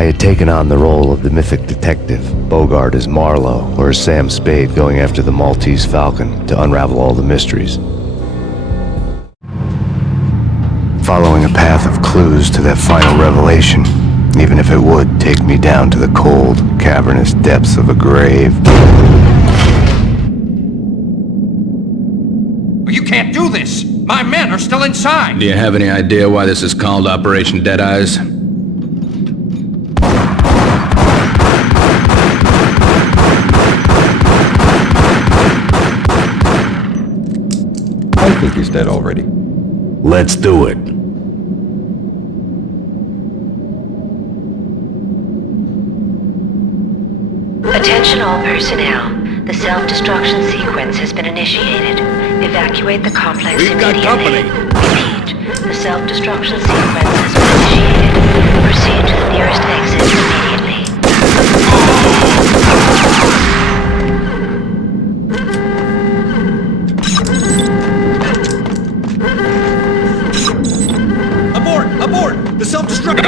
I had taken on the role of the mythic detective, Bogart as Marlowe, or as Sam Spade going after the Maltese Falcon to unravel all the mysteries. Following a path of clues to that final revelation, even if it would take me down to the cold, cavernous depths of a grave. You can't do this! My men are still inside! Do you have any idea why this is called Operation Dead Eyes? I think he's dead already. Let's do it. Attention all personnel. The self-destruction sequence has been initiated. Evacuate the complex immediately. We've got company. Repeat. The self-destruction sequence has been initiated. Proceed to the nearest exit immediately. Abort! Abort! The self-destruction...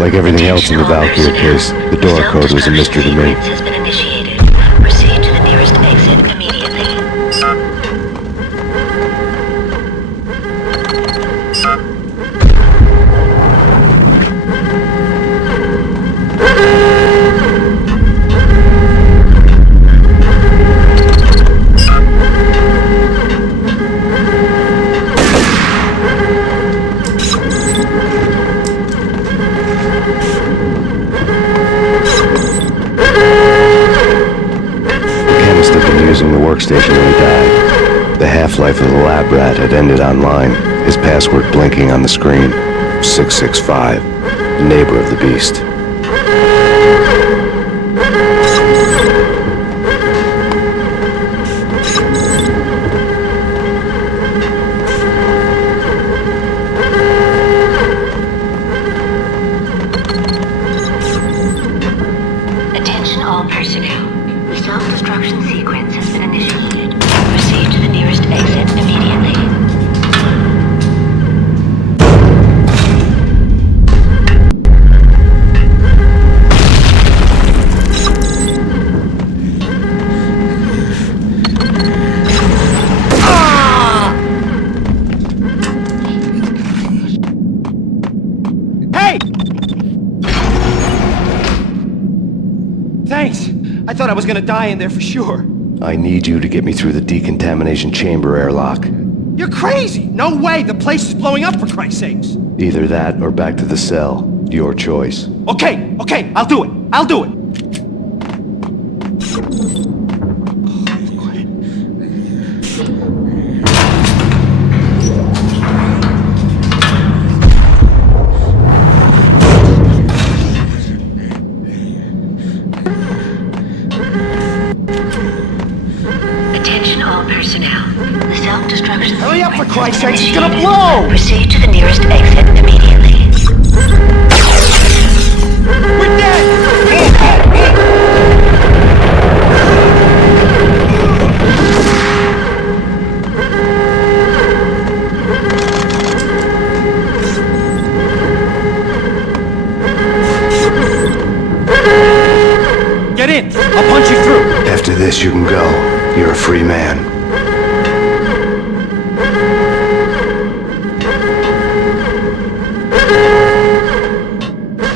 Like everything else in the Valkyrie case, the door code was a mystery to me. Has been initiated. Proceed to the nearest exit immediately. Using the workstation when he died. The half-life of the lab rat had ended online, his password blinking on the screen. 665, the neighbor of the beast. Attention all personnel. The self-destruction sequence has been initiated. Proceed to the nearest exit immediately. Hey! Thanks! I thought I was gonna die in there for sure. I need you to get me through the decontamination chamber airlock. You're crazy! No way! The place is blowing up, for Christ's sakes! Either that or back to the cell. Your choice. Okay, okay, I'll do it. I'll do it. Attention all personnel. The self-destruction Hurry up, for sequence Christ's has been sakes, it's gonna initiated. blow! Proceed to the nearest exit immediately. We're dead! Get in! I'll punch you through! After this, you can go. You're a free man.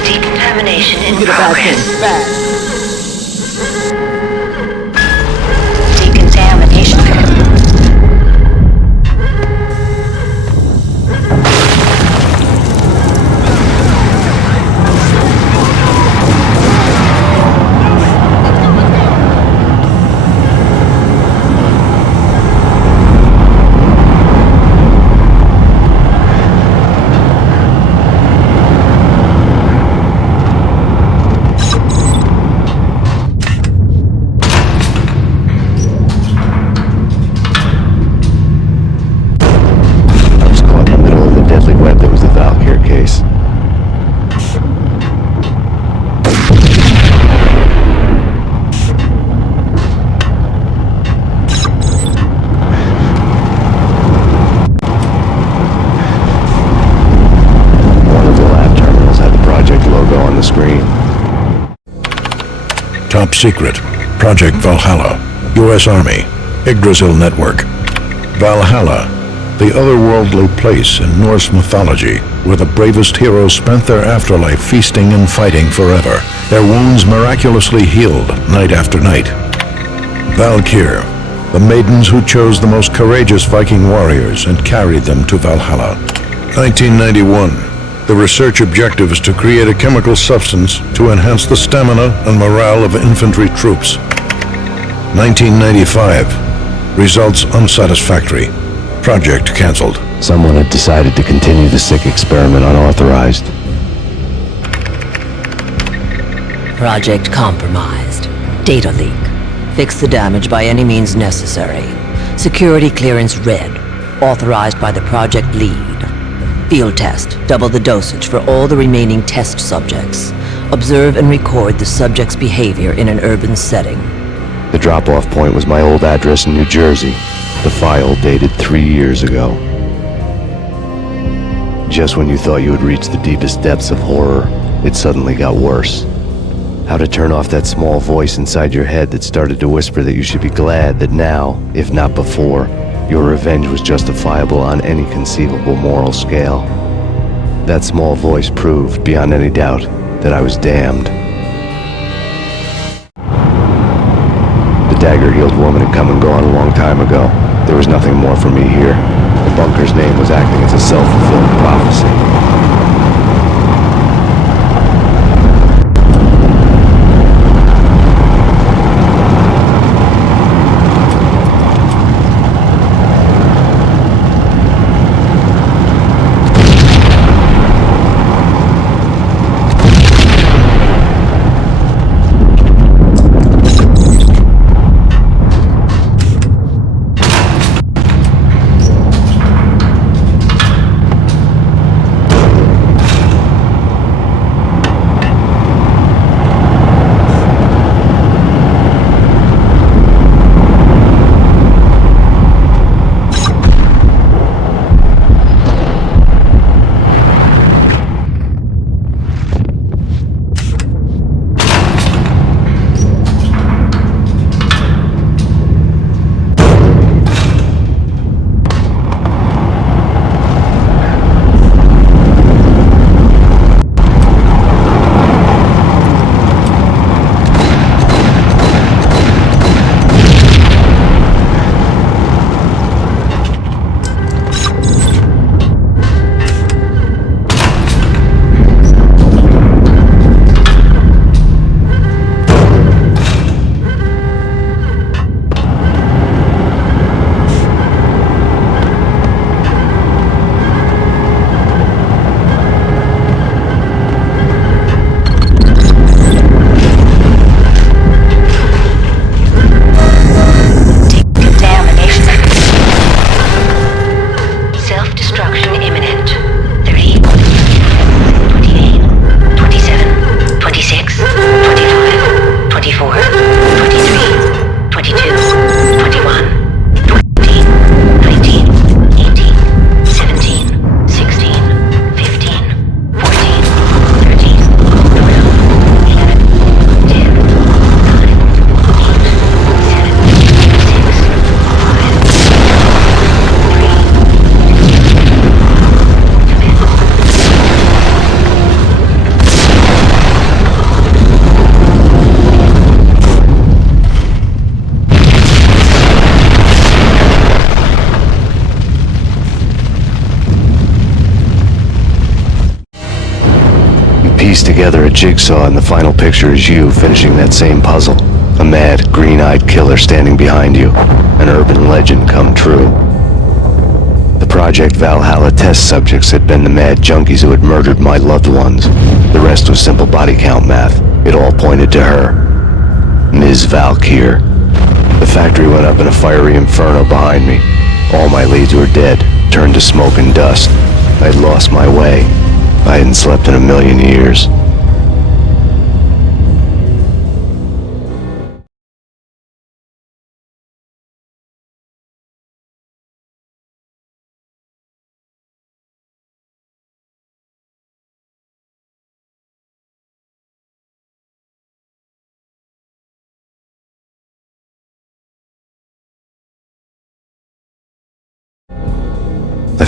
Decontamination in Get a bad thing, progress. fast. Decontamination. Top Secret, Project Valhalla, U.S. Army, Yggdrasil Network. Valhalla, the otherworldly place in Norse mythology where the bravest heroes spent their afterlife feasting and fighting forever, their wounds miraculously healed night after night. Valkyr, the maidens who chose the most courageous Viking warriors and carried them to Valhalla. 1991. The research objective is to create a chemical substance to enhance the stamina and morale of infantry troops. 1995. Results unsatisfactory. Project cancelled. Someone had decided to continue the sick experiment unauthorized. Project compromised. Data leak. Fix the damage by any means necessary. Security clearance red. Authorized by the project lead. Field test. Double the dosage for all the remaining test subjects. Observe and record the subject's behavior in an urban setting. The drop-off point was my old address in New Jersey. The file dated 3 years ago. Just when you thought you had reached the deepest depths of horror, it suddenly got worse. How to turn off that small voice inside your head that started to whisper that you should be glad that now, if not before, your revenge was justifiable on any conceivable moral scale. That small voice proved, beyond any doubt, that I was damned. The dagger-heeled woman had come and gone a long time ago. There was nothing more for me here. The bunker's name was acting as a self-fulfilling prophecy. Piece together a jigsaw, and the final picture is you finishing that same puzzle. A mad, green-eyed killer standing behind you. An urban legend come true. The Project Valhalla test subjects had been the mad junkies who had murdered my loved ones. The rest was simple body count math. It all pointed to her. Ms. Valkyr. The factory went up in a fiery inferno behind me. All my leads were dead, turned to smoke and dust. I'd lost my way. I hadn't slept in a million years.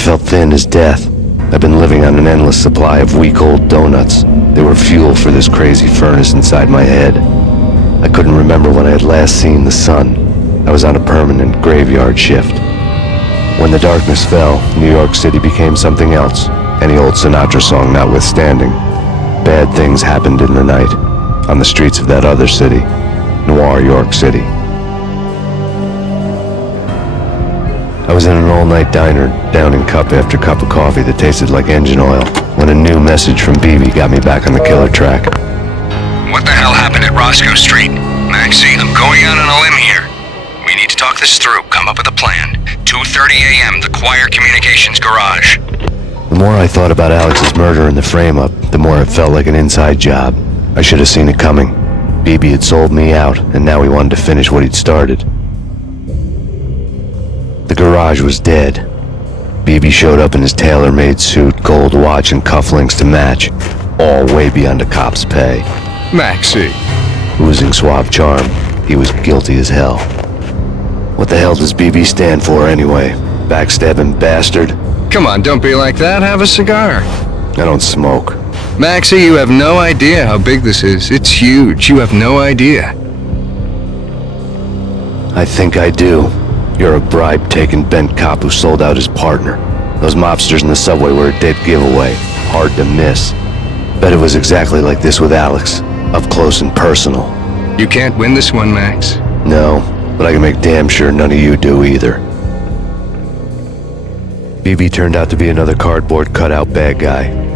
felt thin as death. I've been living on an endless supply of week-old donuts. They were fuel for this crazy furnace inside my head. I couldn't remember when I had last seen the sun. I was on a permanent graveyard shift. When the darkness fell, New York City became something else, any old Sinatra song notwithstanding. Bad things happened in the night, on the streets of that other city, Noir York City. I was in an all-night diner, downing cup after cup of coffee that tasted like engine oil, when a new message from BB got me back on the killer track. What the hell happened at Roscoe Street? Maxie, I'm going out on a limb here. We need to talk this through, come up with a plan. 2:30 a.m., the Choir Communications Garage. The more I thought about Alex's murder and the frame-up, the more it felt like an inside job. I should have seen it coming. BB had sold me out, and now he wanted to finish what he'd started. The garage was dead. BB showed up in his tailor-made suit, gold watch, and cufflinks to match, all way beyond a cop's pay. Maxie. Oozing suave charm, he was guilty as hell. What the hell does BB stand for anyway? Backstabbing bastard? Come on, don't be like that. Have a cigar. I don't smoke. Maxie, you have no idea how big this is. It's huge. You have no idea. I think I do. You're a bribe-taking bent cop who sold out his partner. Those mobsters in the subway were a dead giveaway. Hard to miss. Bet it was exactly like this with Alex. Up close and personal. You can't win this one, Max. No, but I can make damn sure none of you do either. BB turned out to be another cardboard cutout bad guy.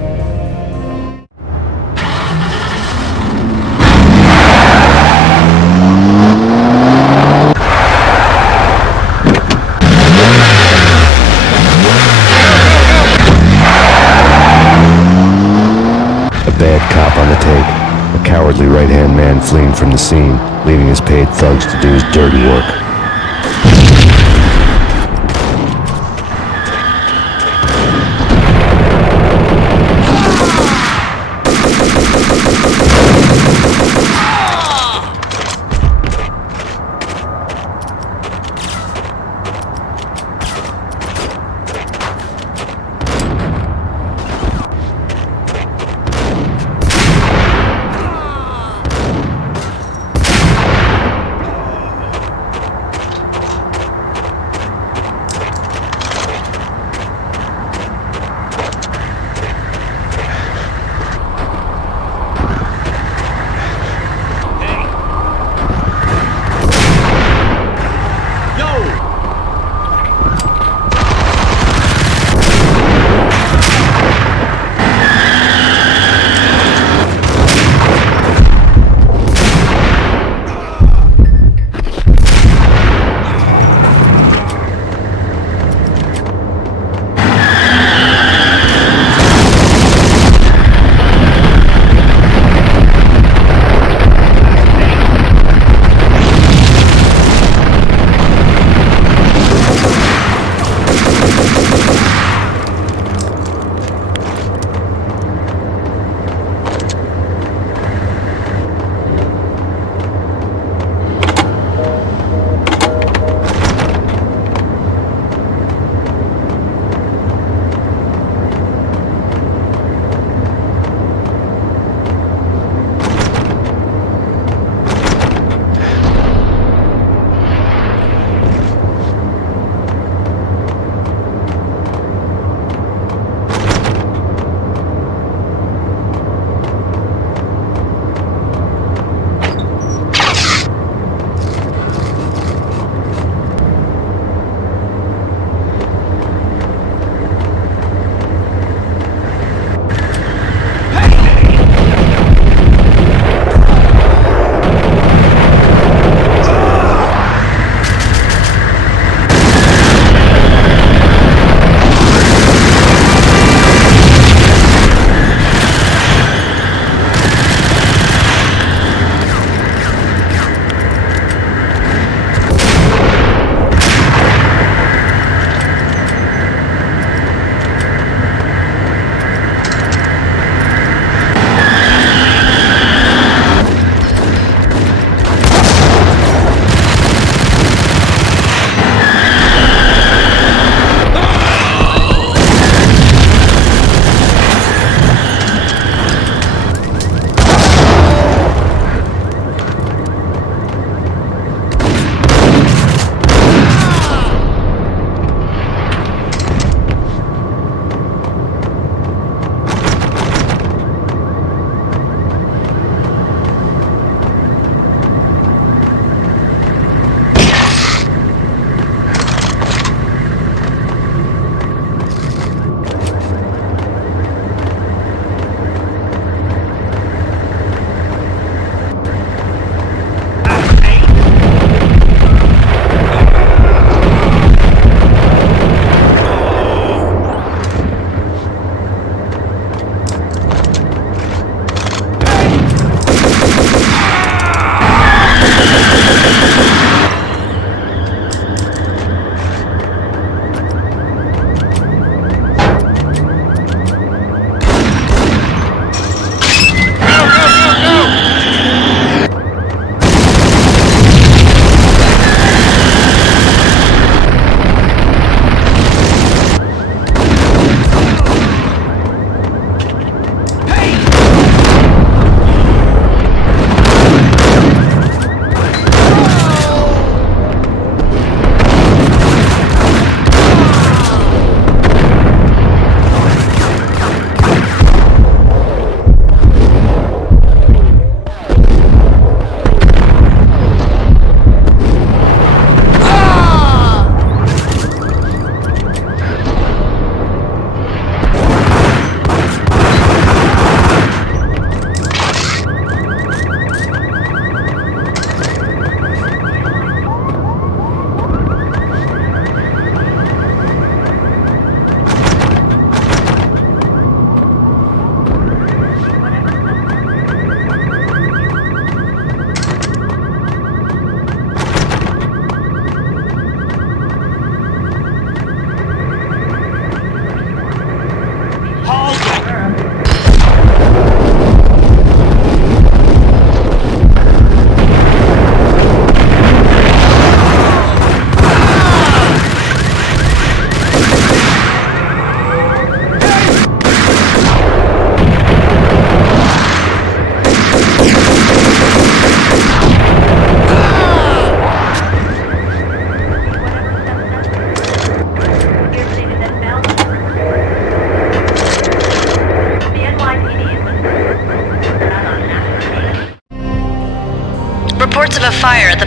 Bad cop on the take, a cowardly right-hand man fleeing from the scene, leaving his paid thugs to do his dirty work.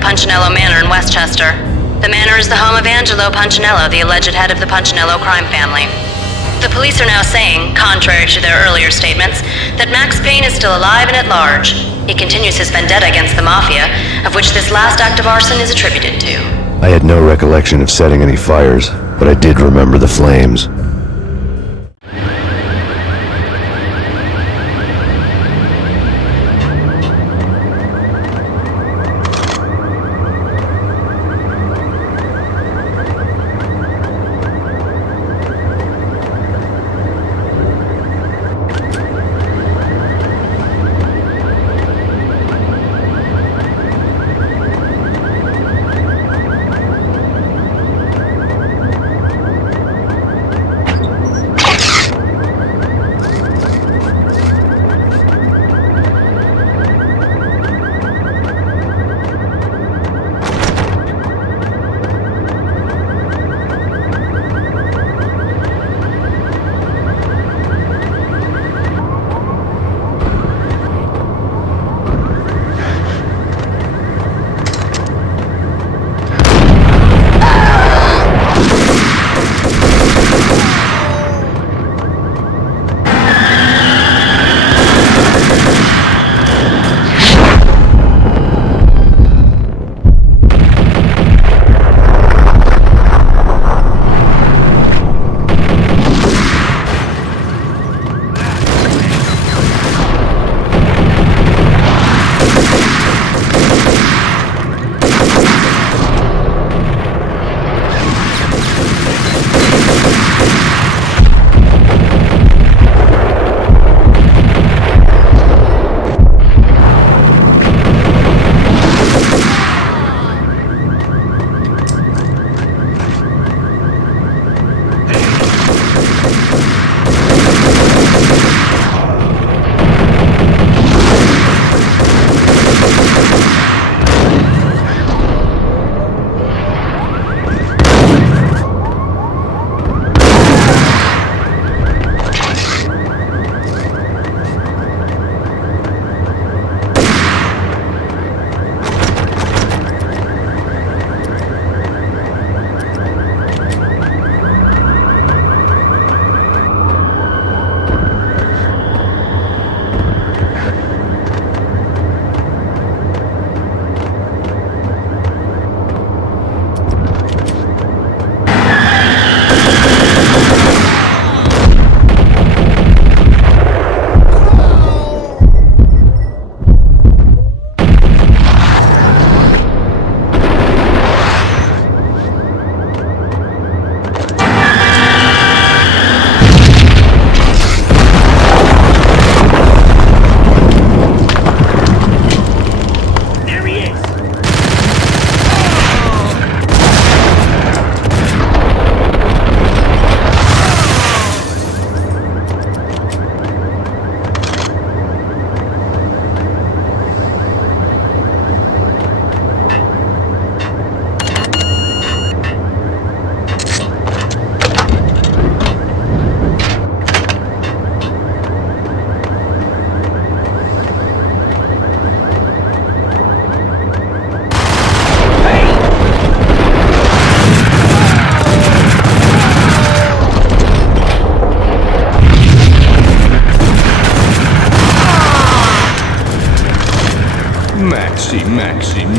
Punchinello Manor in Westchester. The manor is the home of Angelo Punchinello, the alleged head of the Punchinello crime family. The police are now saying, contrary to their earlier statements, that Max Payne is still alive and at large. He continues his vendetta against the Mafia, of which this last act of arson is attributed to. I had no recollection of setting any fires, but I did remember the flames.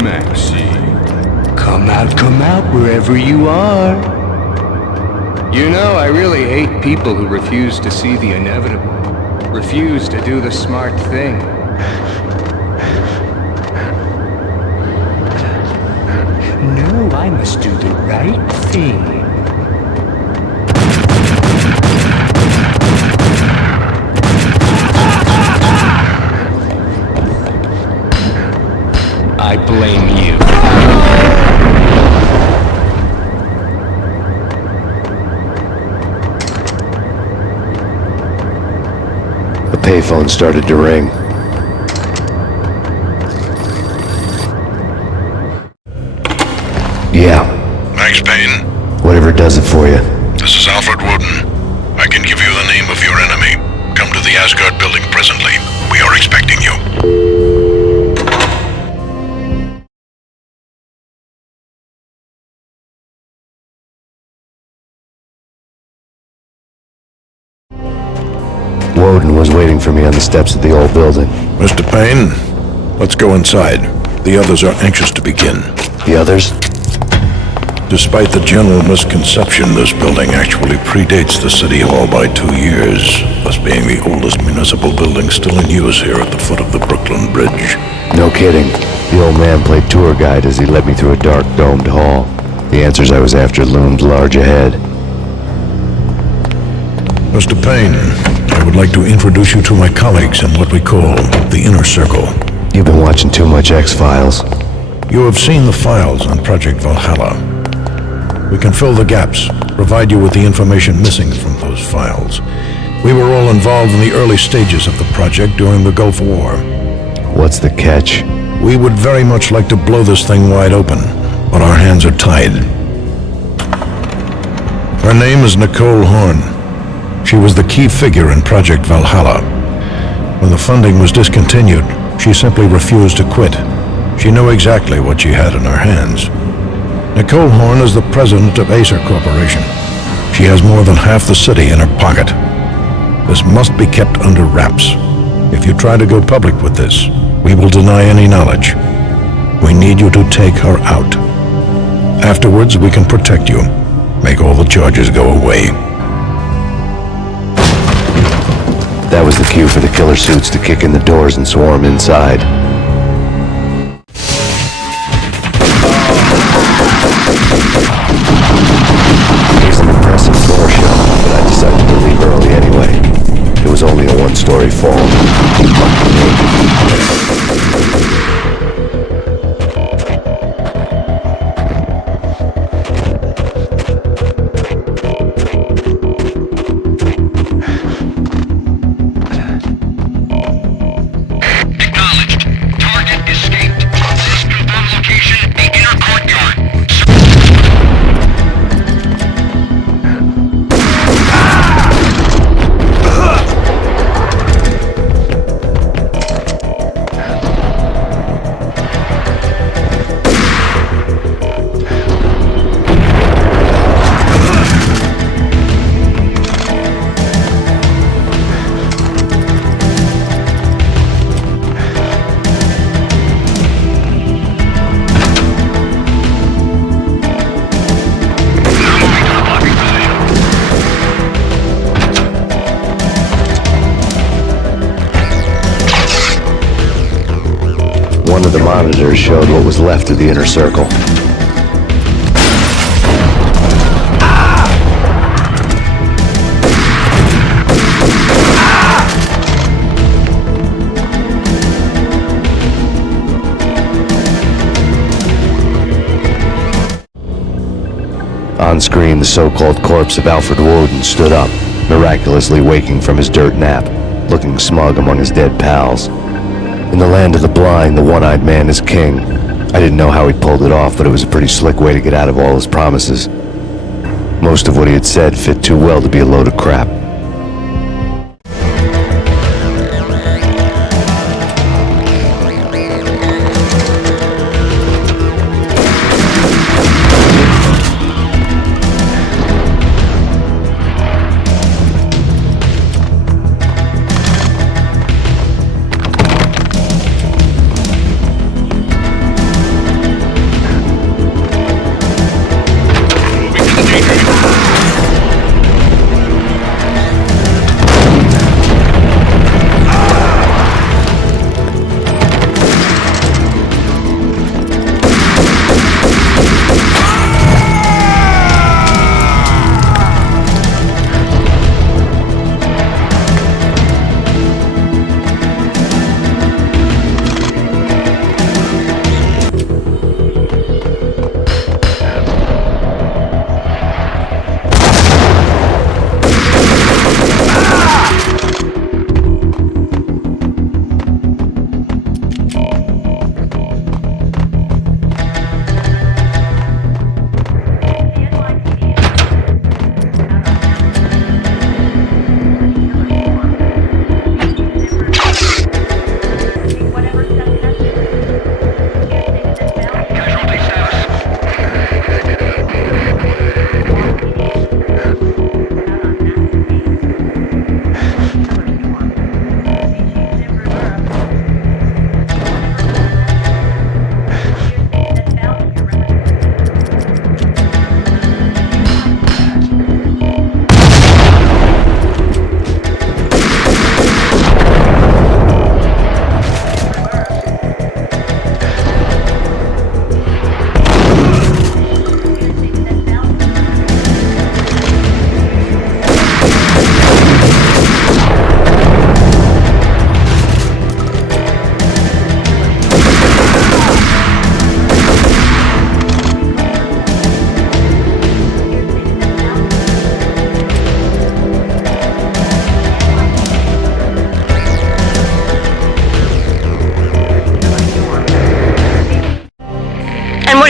Maxie. Come out wherever you are. You know, I really hate people who refuse to see the inevitable, refuse to do the smart thing. No, I must do the right thing. I blame you. The payphone started to ring. Yeah. Max Payne, Whatever does it for you. this is Alfred Woden. I can give you the name of your enemy. Come to the Asgard building presently. We are expecting you. Woden was waiting for me on the steps of the old building. Mr. Payne, let's go inside. The others are anxious to begin. The others? Despite the general misconception, this building actually predates the City Hall by 2 years, thus being the oldest municipal building still in use here at the foot of the Brooklyn Bridge. No kidding. The old man played tour guide as he led me through a dark domed hall. The answers I was after loomed large ahead. Mr. Payne, I would like to introduce you to my colleagues in what we call the Inner Circle. You've been watching too much X-Files. You have seen the files on Project Valhalla. We can fill the gaps, provide you with the information missing from those files. We were all involved in the early stages of the project during the Gulf War. What's the catch? We would very much like to blow this thing wide open, but our hands are tied. Her name is Nicole Horn. She was the key figure in Project Valhalla. When the funding was discontinued, she simply refused to quit. She knew exactly what she had in her hands. Nicole Horn is the president of Acer Corporation. She has more than half the city in her pocket. This must be kept under wraps. If you try to go public with this, we will deny any knowledge. We need you to take her out. Afterwards, we can protect you. Make all the charges go away. That was the cue for the killer suits to kick in the doors and swarm inside. It was an impressive floor show, but I decided to leave early anyway. It was only a one-story fall. One of the monitors showed what was left of the Inner Circle. On screen, the so-called corpse of Alfred Woden stood up, miraculously waking from his dirt nap, looking smug among his dead pals. In the land of the blind, the one-eyed man is king. I didn't know how he pulled it off, but it was a pretty slick way to get out of all his promises. Most of what he had said fit too well to be a load of crap.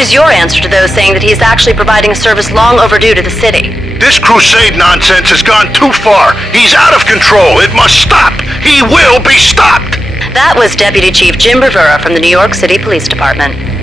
is your answer to those saying that he is actually providing a service long overdue to the city? This crusade nonsense has gone too far. He's out of control. It must stop. He will be stopped. That was Deputy Chief Jim Bravura from the New York City Police Department.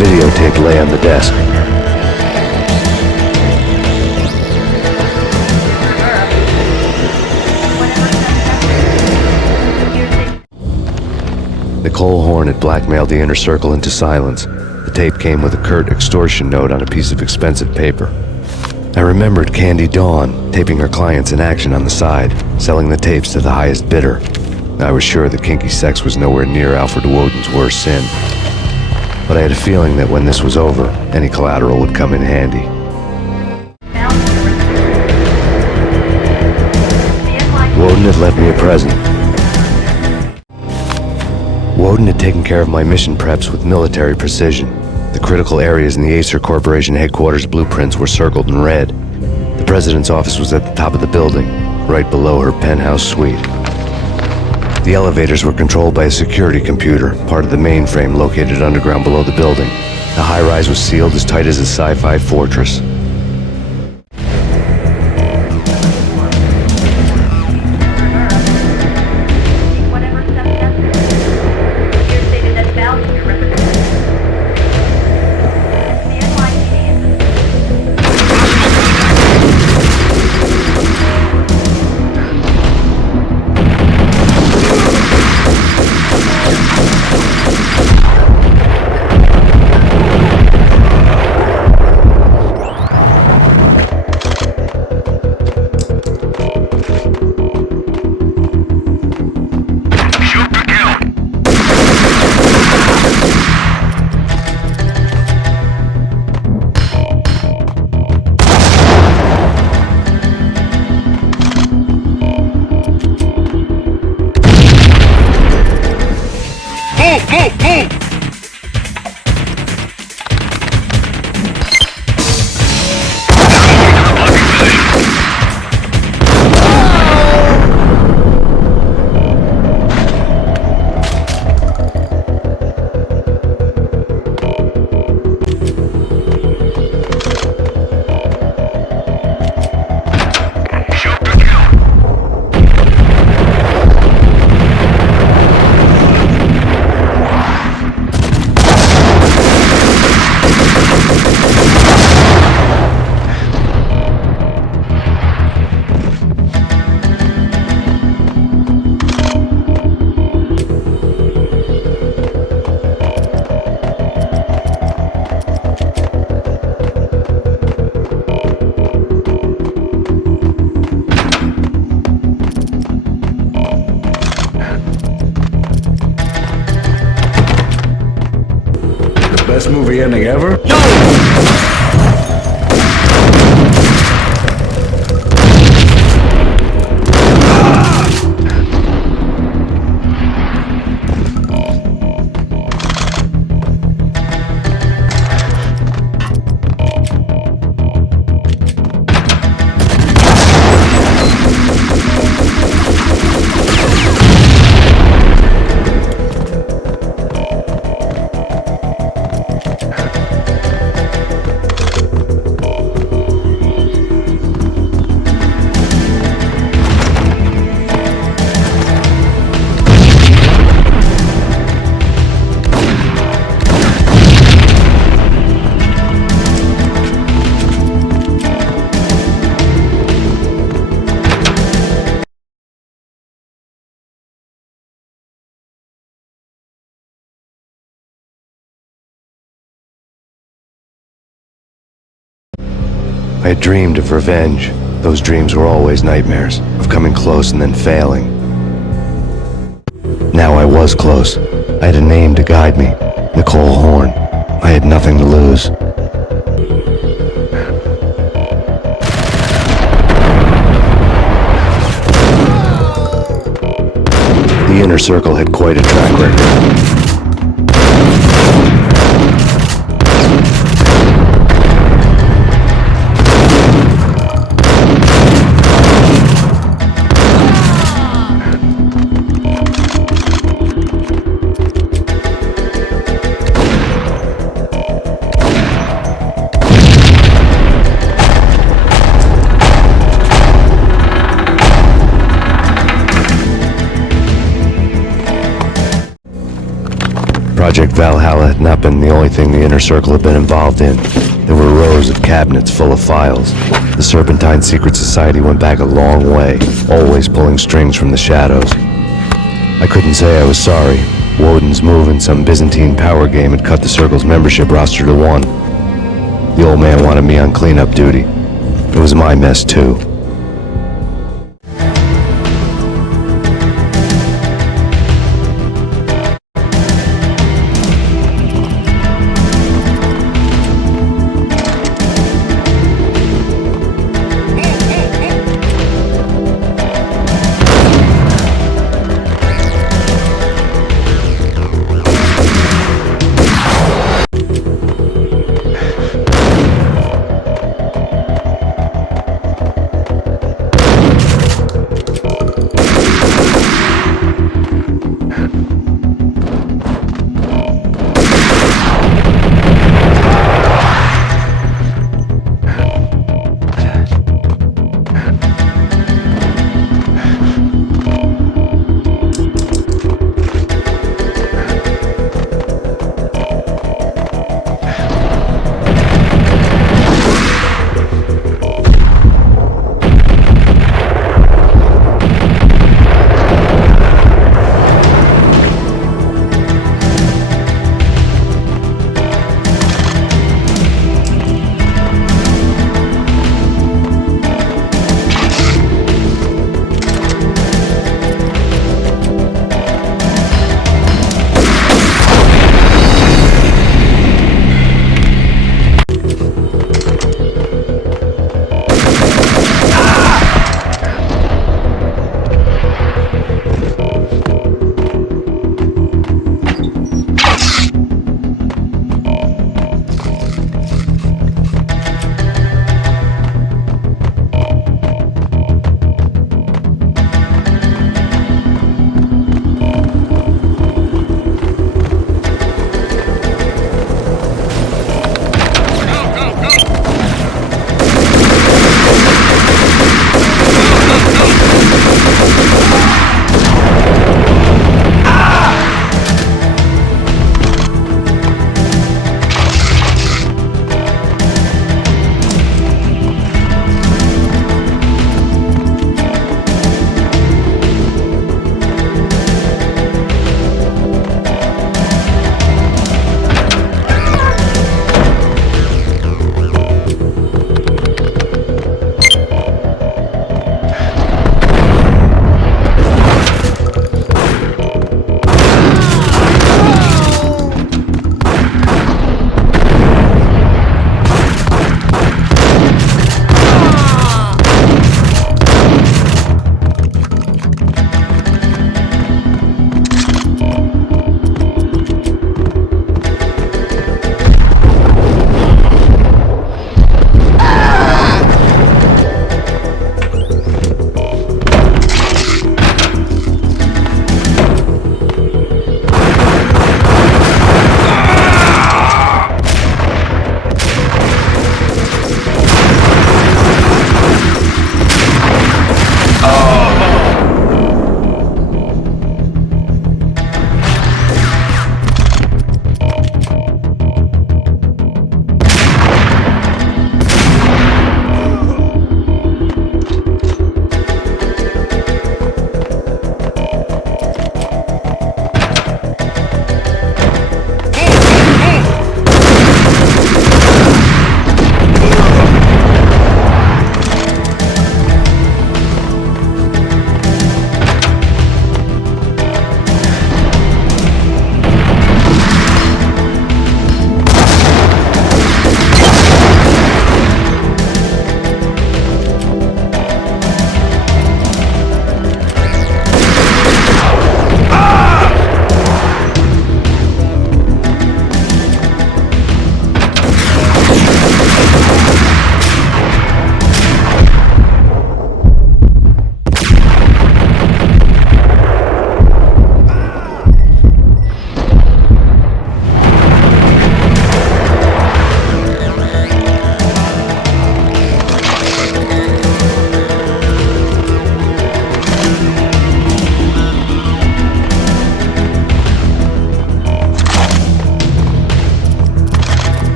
Videotape lay on the desk. Nicole Horn had blackmailed the inner circle into silence. The tape came with a curt extortion note on a piece of expensive paper. I remembered Candy Dawn taping her clients in action on the side, selling the tapes to the highest bidder. I was sure that kinky sex was nowhere near Alfred Woden's worst sin. But I had a feeling that when this was over, any collateral would come in handy. Woden had left me a present. Woden had taken care of my mission preps with military precision. The critical areas in the Acer Corporation headquarters blueprints were circled in red. The president's office was at the top of the building, right below her penthouse suite. The elevators were controlled by a security computer, part of the mainframe located underground below the building. The high-rise was sealed as tight as a sci-fi fortress. Best movie ending ever? I had dreamed of revenge. Those dreams were always nightmares, of coming close and then failing. Now I was close. I had a name to guide me, Nicole Horn. I had nothing to lose. The Inner Circle had quite a track record. Project Valhalla had not been the only thing the Inner Circle had been involved in. There were rows of cabinets full of files. The Serpentine Secret Society went back a long way, always pulling strings from the shadows. I couldn't say I was sorry. Woden's move in some Byzantine power game had cut the Circle's membership roster to 1. The old man wanted me on cleanup duty. It was my mess too.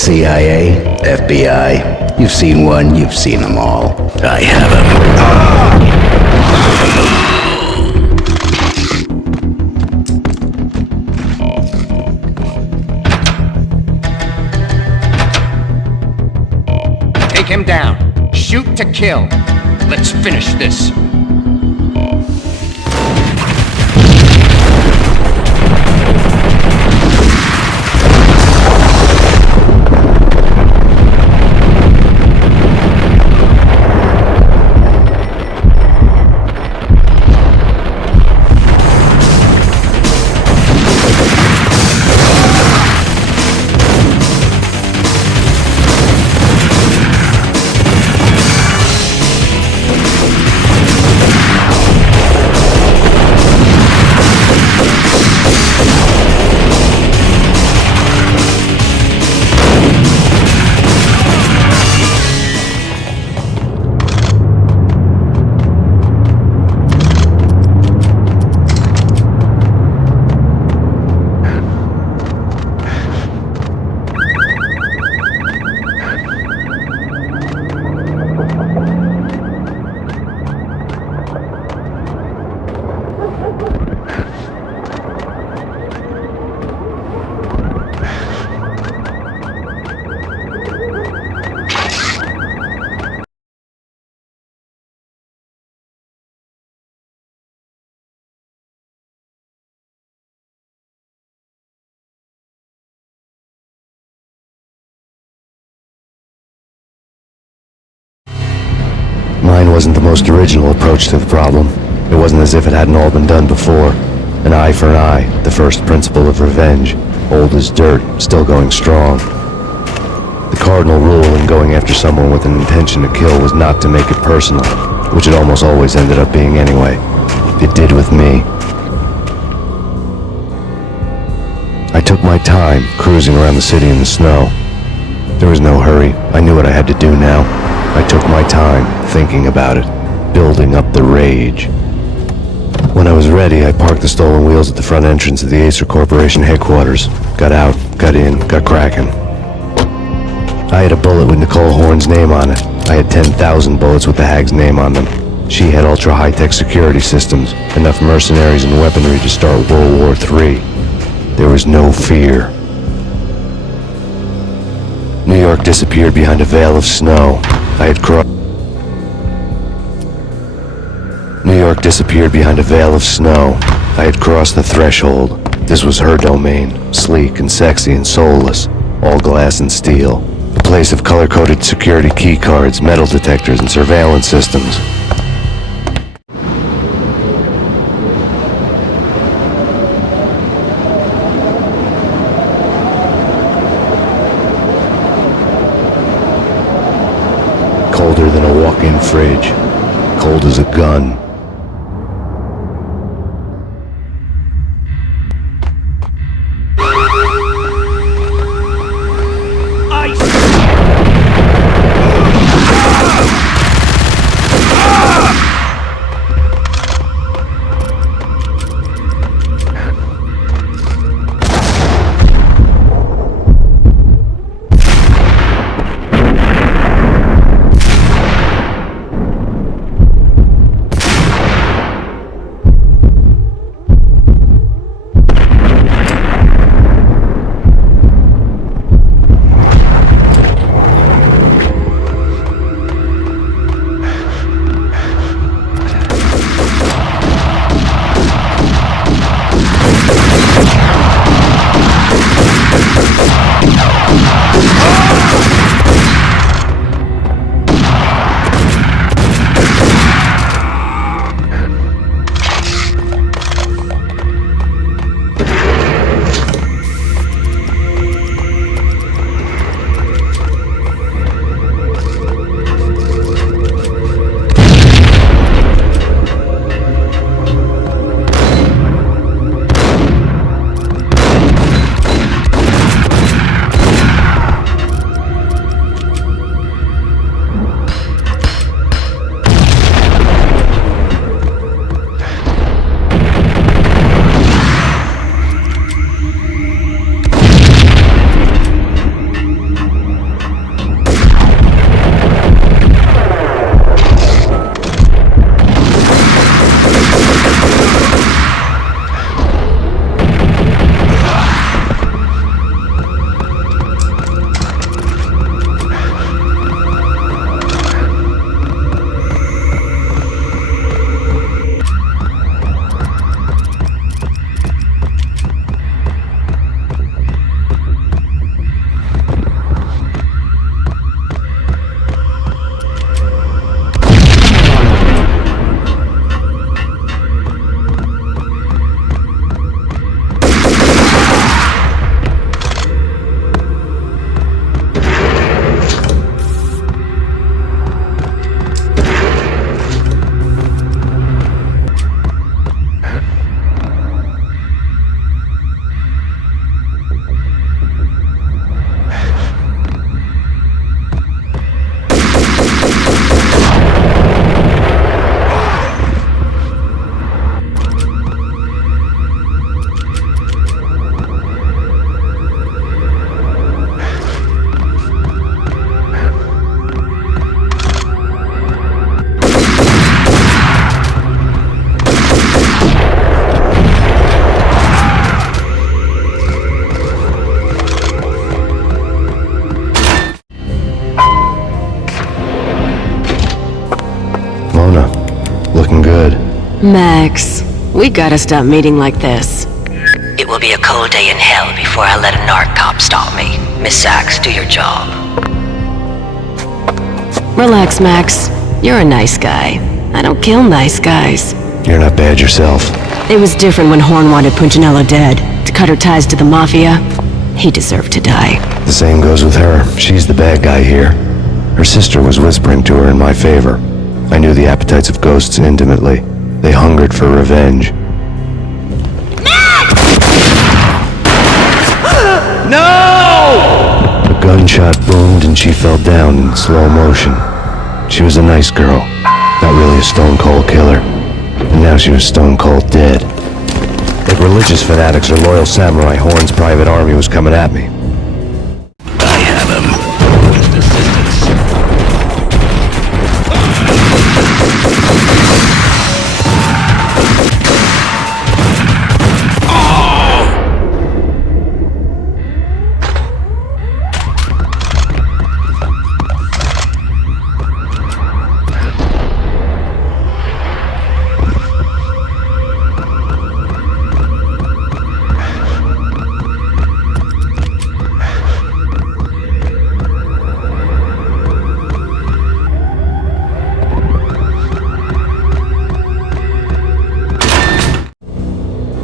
CIA, FBI. You've seen one, you've seen them all. I haven't. Take him down. Shoot to kill. Let's finish this. Mine wasn't the most original approach to the problem. It wasn't as if it hadn't all been done before. An eye for an eye, the first principle of revenge. Old as dirt, still going strong. The cardinal rule in going after someone with an intention to kill was not to make it personal, which it almost always ended up being anyway. It did with me. I took my time, cruising around the city in the snow. There was no hurry. I knew what I had to do now. I took my time, thinking about it, building up the rage. When I was ready, I parked the stolen wheels at the front entrance of the Acer Corporation headquarters. Got out, got in, got cracking. I had a bullet with Nicole Horn's name on it. I had 10,000 bullets with the Hag's name on them. She had ultra-high-tech security systems, enough mercenaries and weaponry to start World War III. There was no fear. New York disappeared behind a veil of snow. New York disappeared behind a veil of snow. I had crossed the threshold. This was her domain, sleek and sexy and soulless, all glass and steel. A place of color-coded security key cards, metal detectors, and surveillance systems. Colder than a walk-in fridge. Cold as a gun. looking good. Max, we gotta stop meeting like this. It will be a cold day in hell before I let a narc cop stop me. Miss Sachs, do your job. Relax, Max. You're a nice guy. I don't kill nice guys. You're not bad yourself. It was different when Horn wanted Punchinello dead. To cut her ties to the Mafia. He deserved to die. The same goes with her. She's the bad guy here. Her sister was whispering to her in my favor. I knew the appetites of ghosts intimately. They hungered for revenge. No! A gunshot boomed and she fell down in slow motion. She was a nice girl, not really a stone-cold killer. And now she was stone-cold dead. Like religious fanatics or loyal samurai, Horn's private army was coming at me. I have him. Just assistance.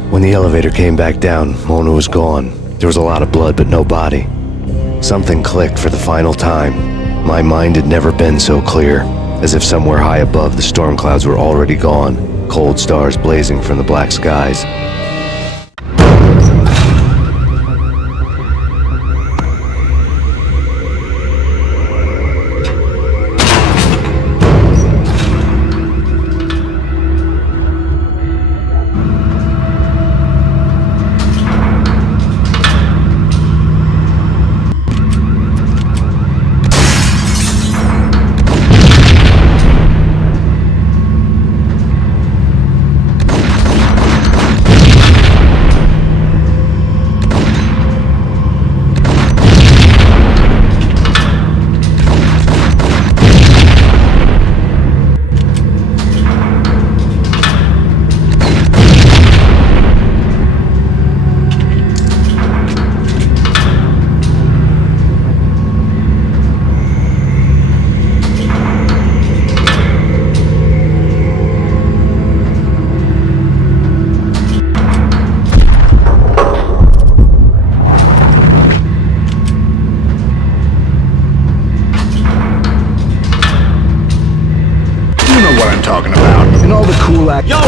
When the elevator came back down, Mona was gone. There was a lot of blood, but no body. Something clicked for the final time. My mind had never been so clear, as if somewhere high above the storm clouds were already gone, cold stars blazing from the black skies. Talking about. And all the cool act. Yo!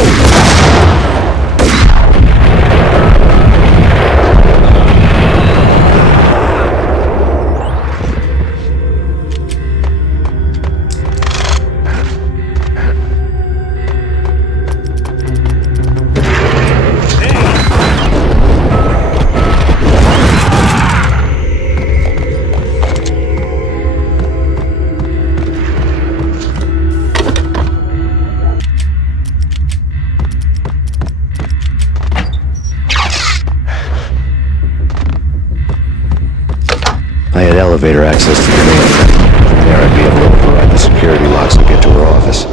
I had elevator access to the main deck. From there I'd be able to override the security locks and get to her office.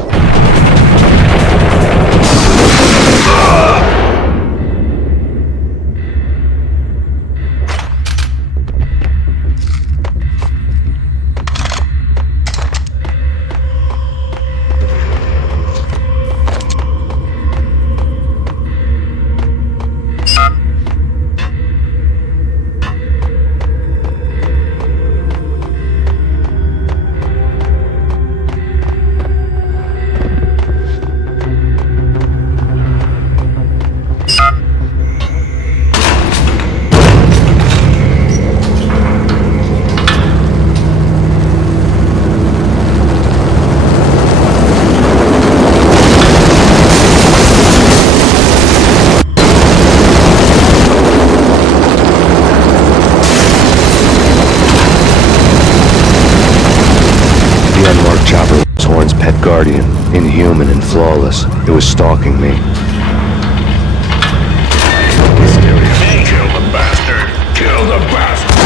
The unmarked chopper was Horn's pet guardian, inhuman and flawless. It was stalking me. Kill the bastard! Kill the bastard!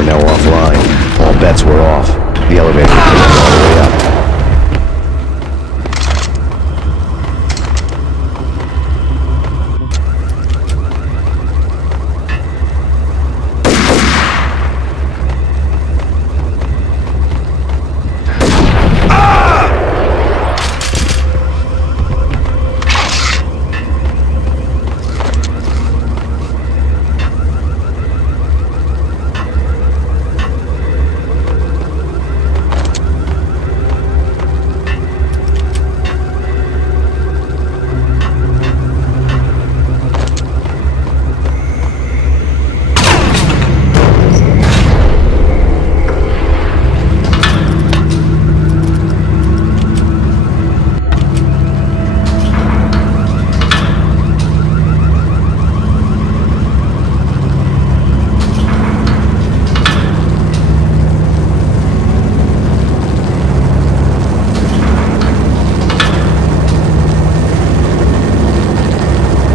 were now offline. All bets were off. The elevator couldn't get all the way up.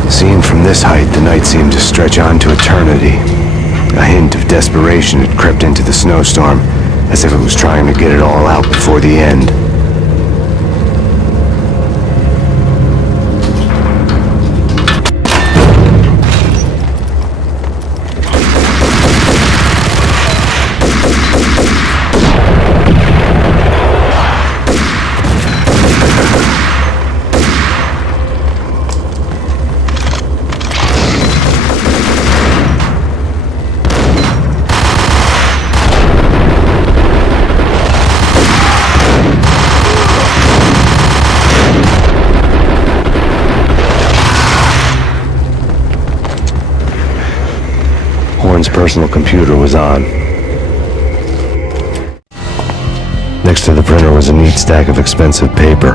Seen from this height, the night seemed to stretch on to eternity. A hint of desperation had crept into the snowstorm, as if it was trying to get it all out before the end. Horn's personal computer was on. Next to the printer was a neat stack of expensive paper.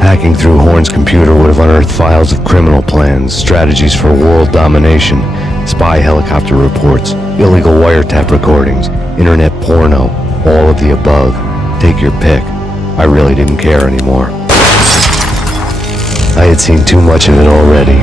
Hacking through Horn's computer would have unearthed files of criminal plans, strategies for world domination, spy helicopter reports, illegal wiretap recordings, internet porno, all of the above. Take your pick. I really didn't care anymore. I had seen too much of it already.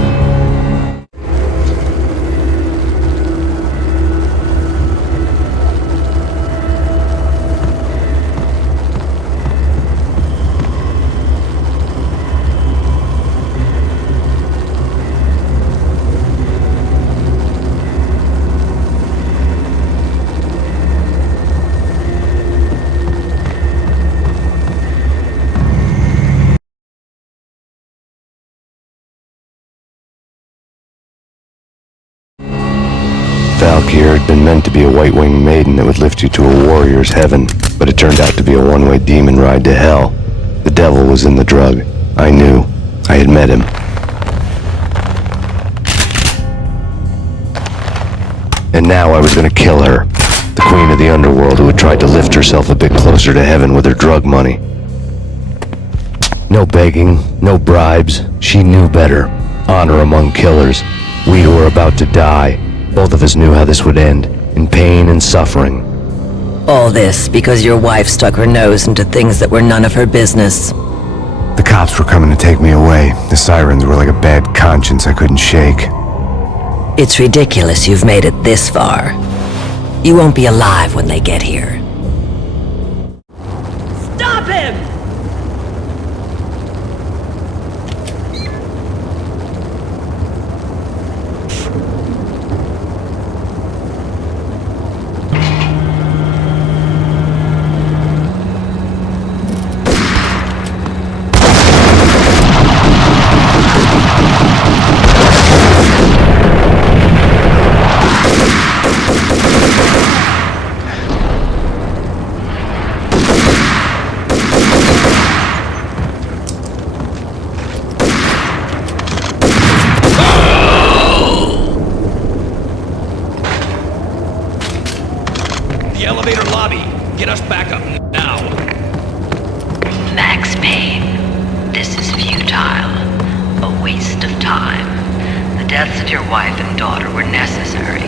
Valkyr had been meant to be a white-winged maiden that would lift you to a warrior's heaven, but it turned out to be a one-way demon ride to hell. The devil was in the drug. I knew. I had met him. And now I was gonna kill her. The queen of the underworld who had tried to lift herself a bit closer to heaven with her drug money. No begging, no bribes. She knew better. Honor among killers. We who were about to die. Both of us knew how this would end, in pain and suffering. All this because your wife stuck her nose into things that were none of her business. The cops were coming to take me away. The sirens were like a bad conscience I couldn't shake. It's ridiculous you've made it this far. You won't be alive when they get here. Stop him! The elevator lobby. Get us back up now. Max Payne, this is futile. A waste of time. The deaths of your wife and daughter were necessary.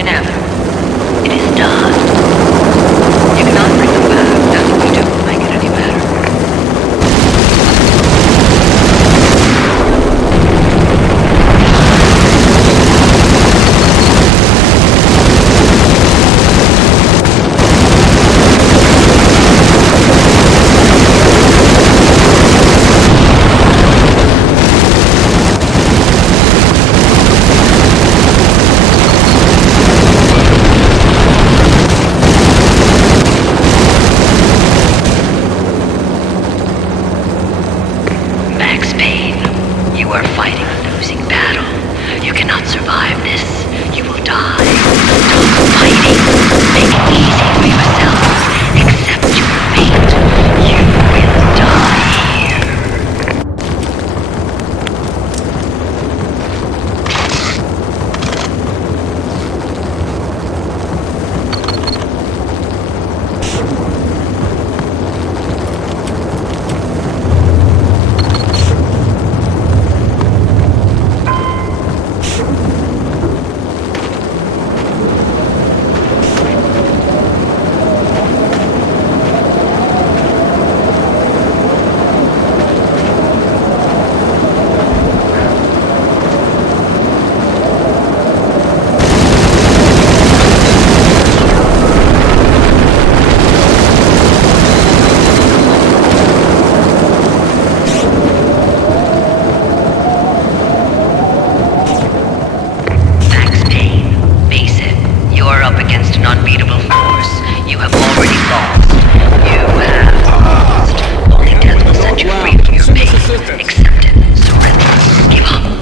Inevitable. It is done. You cannot bring them back. Nothing we do will make it any better. unbeatable force. You have already lost. You have lost. Only death will set you free from your pain. Accept it. Surrender. Give up.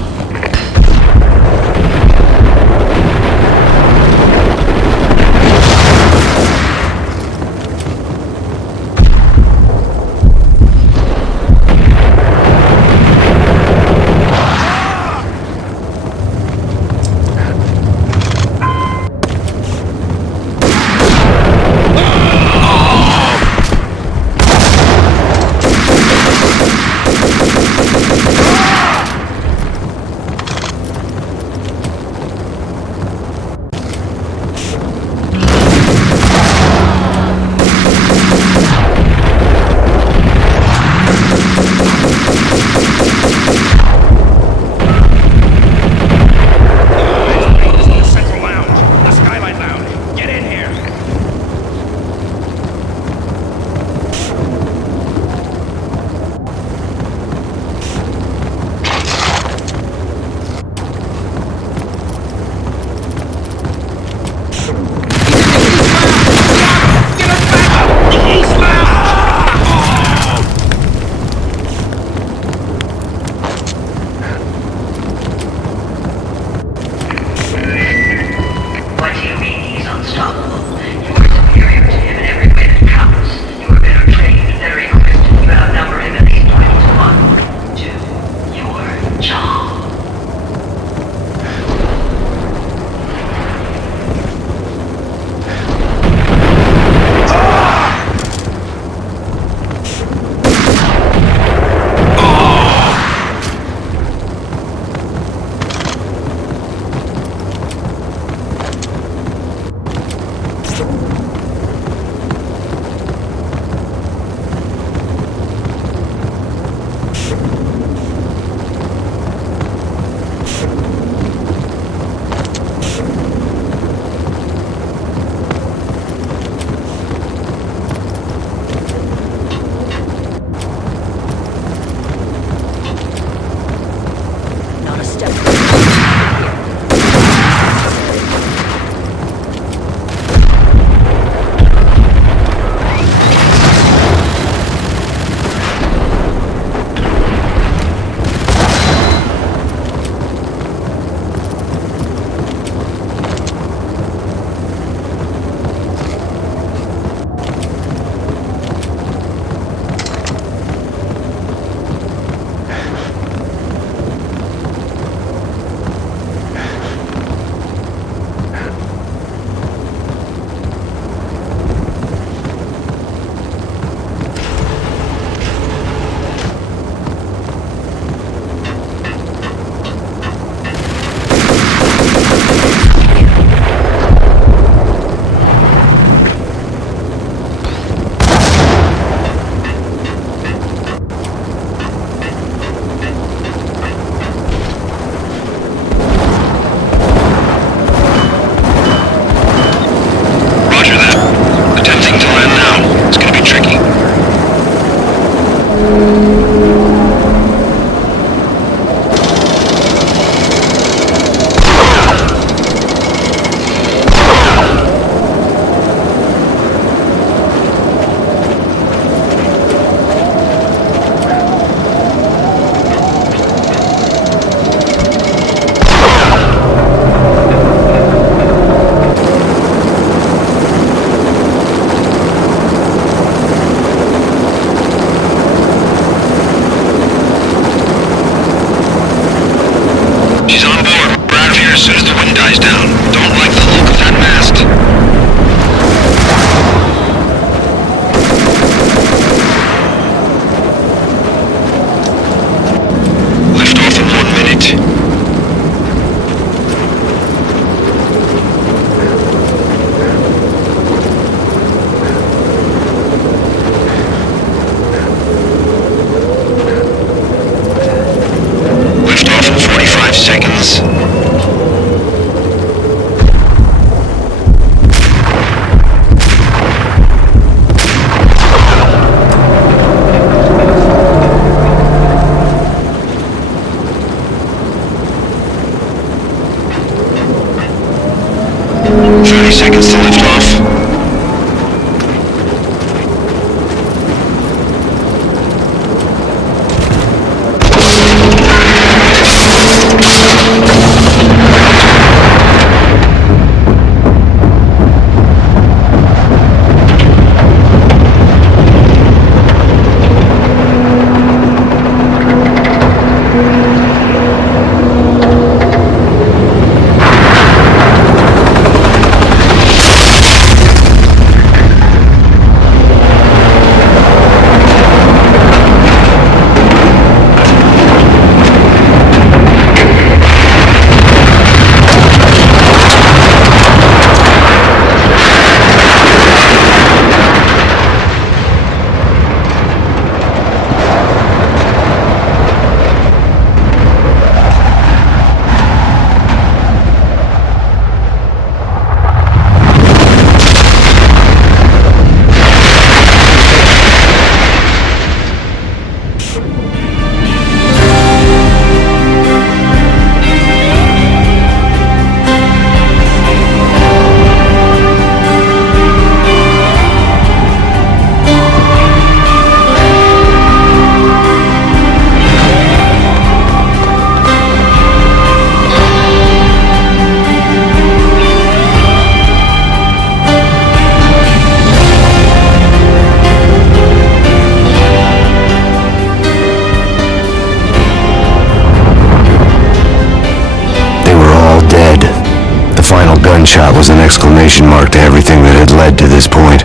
gunshot was an exclamation mark to everything that had led to this point.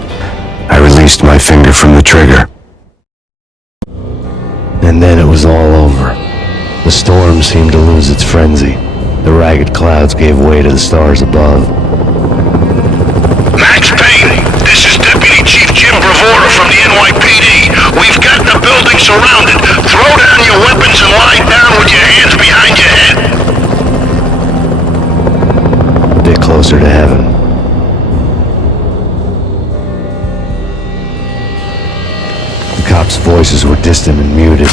I released my finger from the trigger. And then it was all over. The storm seemed to lose its frenzy. The ragged clouds gave way to the stars above. Max Payne, this is Deputy Chief Jim Bravura from the NYPD. We've got the building surrounded. Throw down your weapons and lie down with your hands behind your head. A bit closer to heaven. The cops' voices were distant and muted.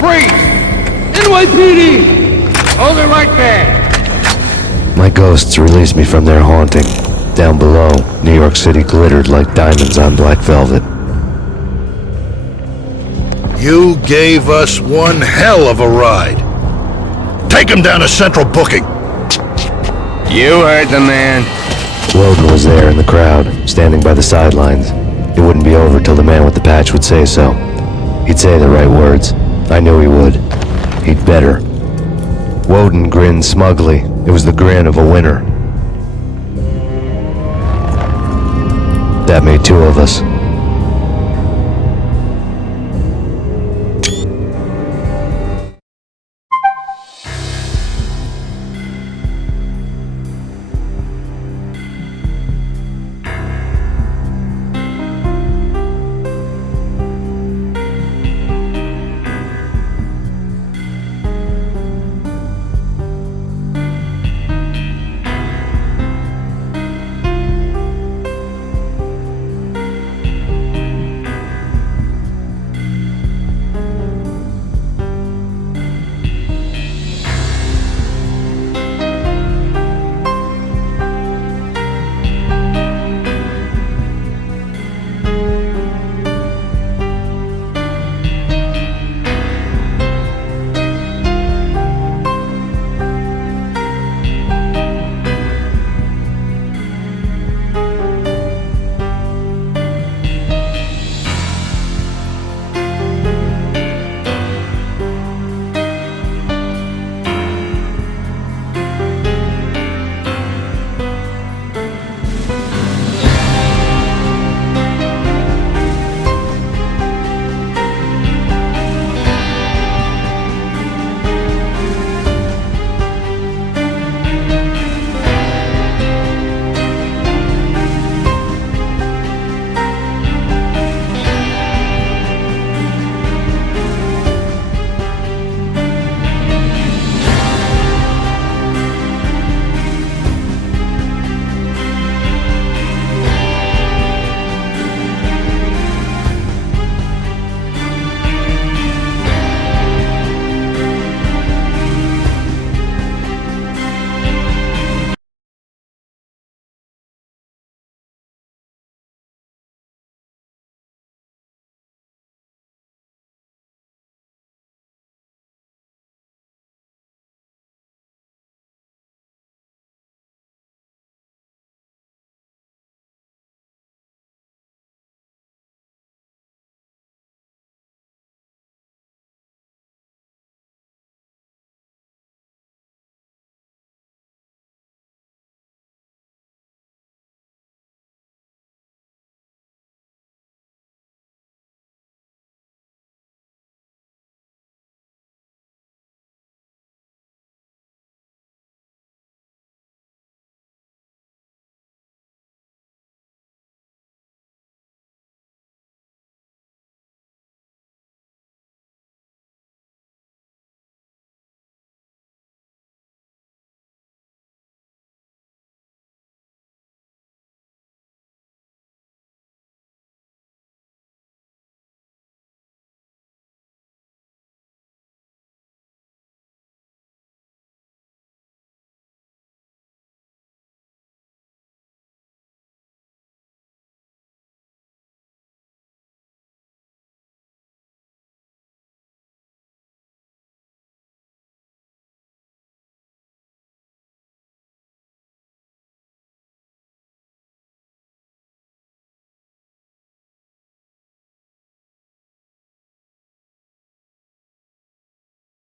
Freeze! NYPD! Hold it right there! My ghosts released me from their haunting. Down below, New York City glittered like diamonds on black velvet. You gave us one hell of a ride. Take him down to Central Booking. You heard the man. Woden was there in the crowd, standing by the sidelines. It wouldn't be over till the man with the patch would say so. He'd say the right words. I knew he would. He'd better. Woden grinned smugly. It was the grin of a winner. That made two of us.